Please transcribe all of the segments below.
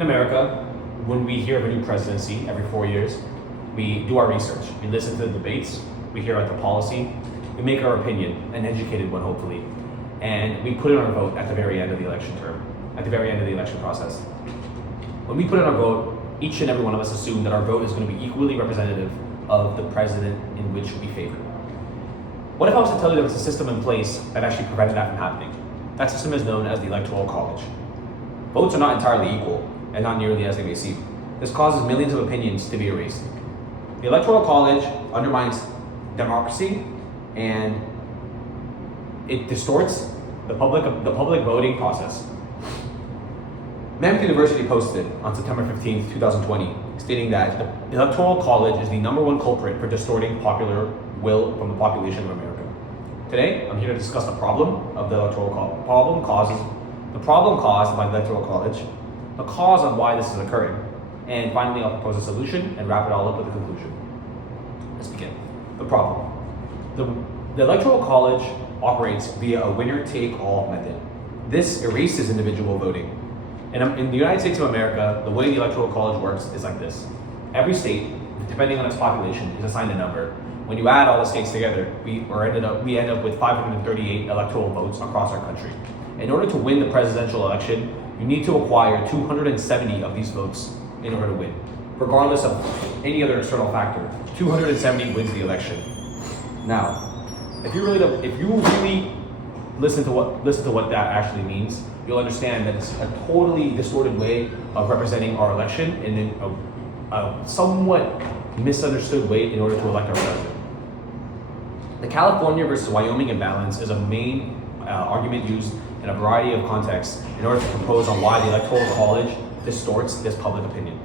In America, when we hear of a new presidency every 4 years, we do our research. We listen to the debates, we hear about the policy, we make our opinion, an educated one hopefully, and we put in our vote at the very end of the election term, at the very end of the election process. When we put in our vote, each and every one of us assume that our vote is going to be equally representative of the president in which we favor. What if I was to tell you there was a system in place that actually prevented that from happening? That system is known as the Electoral College. Votes are not entirely equal, and not nearly as they may seem. This causes millions of opinions to be erased. The Electoral College undermines democracy, and it distorts the public voting process. Mammoth University posted on September 15th, 2020, stating that the Electoral College is the #1 culprit for distorting popular will from the population of America. Today, I'm here to discuss the problem of the Electoral College, the problem caused by the Electoral College, the cause of why this is occurring, and finally I'll propose a solution and wrap it all up with a conclusion. Let's begin. The problem. The Electoral College operates via a winner-take-all method. This erases individual voting. In the United States of America, the way the Electoral College works is like this. Every state, depending on its population, is assigned a number. When you add all the states together, we end up with 538 electoral votes across our country. In order to win the presidential election, you need to acquire 270 of these votes in order to win. Regardless of any other external factor, 270 wins the election. Now, if you really listen to what that actually means, you'll understand that it's a totally distorted way of representing our election and in a somewhat misunderstood way in order to elect our president. The California versus Wyoming imbalance is a main argument used in a variety of contexts in order to propose on why the Electoral College distorts this public opinion.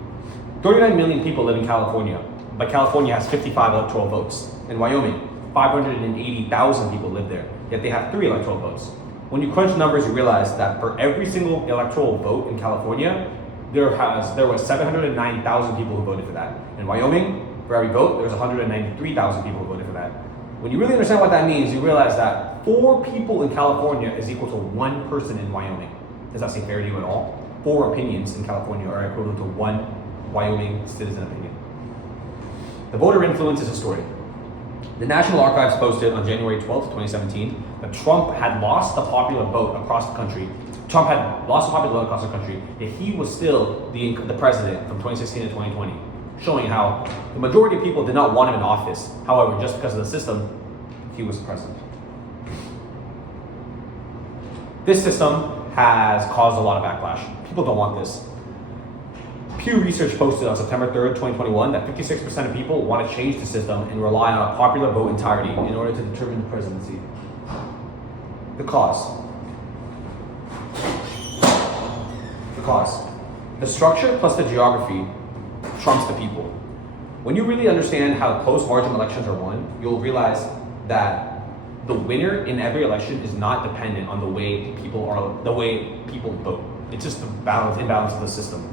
39 million people live in California, but California has 55 electoral votes. In Wyoming, 580,000 people live there, yet they have 3 electoral votes. When you crunch numbers, you realize that for every single electoral vote in California, there was 709,000 people who voted for that. In Wyoming, for every vote, there was 193,000 people who voted for that. When you really understand what that means, you realize that 4 people in California is equal to 1 person in Wyoming. Does that seem fair to you at all? 4 opinions in California are equivalent to 1 Wyoming citizen opinion. The voter influence is distorted. The National Archives posted on January 12th, 2017, that Trump had lost the popular vote across the country. Yet he was still the president from 2016 to 2020, showing how the majority of people did not want him in office. However, just because of the system, he was president. This system has caused a lot of backlash. People don't want this. Pew Research posted on September 3rd, 2021 that 56% of people want to change the system and rely on a popular vote entirety in order to determine the presidency. The cause. The structure plus the geography trumps the people. When you really understand how close margin elections are won, you'll realize that the winner in every election is not dependent on the way people vote. It's just the imbalance of the system.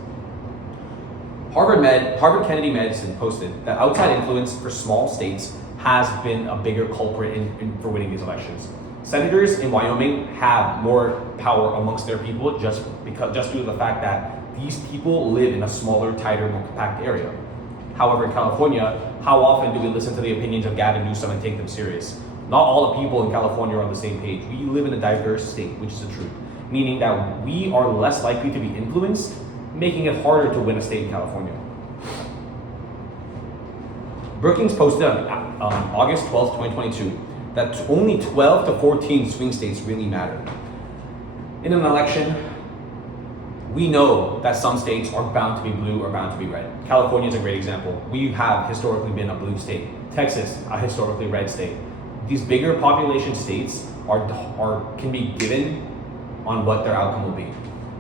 Harvard Kennedy Medicine posted that outside influence for small states has been a bigger culprit for winning these elections. Senators in Wyoming have more power amongst their people just due to the fact that these people live in a smaller, tighter, more compact area. However, in California, how often do we listen to the opinions of Gavin Newsom and take them serious? Not all the people in California are on the same page. We live in a diverse state, which is the truth, meaning that we are less likely to be influenced, making it harder to win a state in California. Brookings posted on August 12th, 2022, that only 12 to 14 swing states really matter. In an election, we know that some states are bound to be blue or bound to be red. California is a great example. We have historically been a blue state. Texas, a historically red state. These bigger population states can be given on what their outcome will be.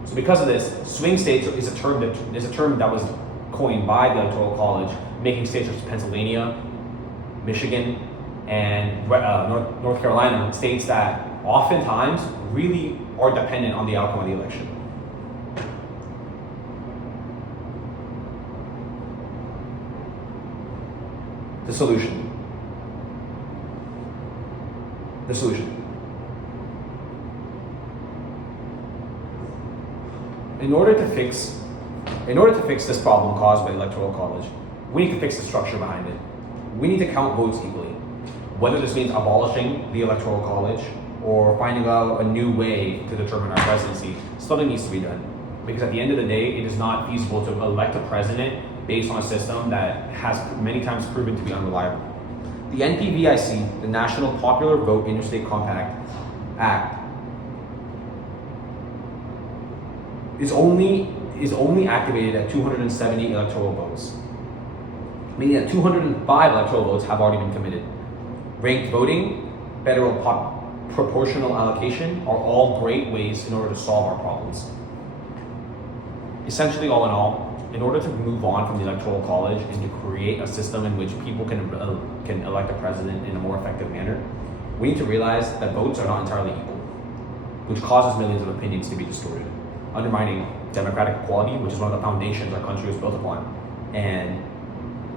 So because of this, swing states is a term that was coined by the Electoral College, making states such as Pennsylvania, Michigan, and North Carolina states that oftentimes really are dependent on the outcome of the election. The solution. In order to fix In order to fix this problem caused by the Electoral College, we need to fix the structure behind it. We need to count votes equally. Whether this means abolishing the Electoral College or finding out a new way to determine our presidency, something needs to be done. Because at the end of the day, it is not feasible to elect a president based on a system that has many times proven to be unreliable. The NPVIC, the National Popular Vote Interstate Compact Act, is only activated at 270 electoral votes, meaning that 205 electoral votes have already been committed. Ranked voting, federal proportional allocation are all great ways in order to solve our problems. Essentially, all in all, in order to move on from the Electoral College and to create a system in which people can elect a president in a more effective manner, we need to realize that votes are not entirely equal, which causes millions of opinions to be distorted, undermining democratic equality, which is one of the foundations our country was built upon, and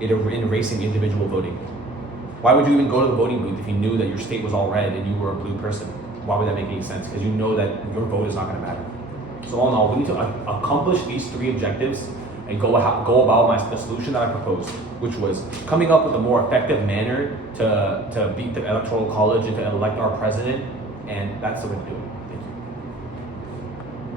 erasing individual voting. Why would you even go to the voting booth if you knew that your state was all red and you were a blue person? Why would that make any sense? Because you know that your vote is not going to matter. So all in all, we need to accomplish these three objectives and go about the solution that I proposed, which was coming up with a more effective manner to beat the Electoral College and to elect our president, and that's the way to do it.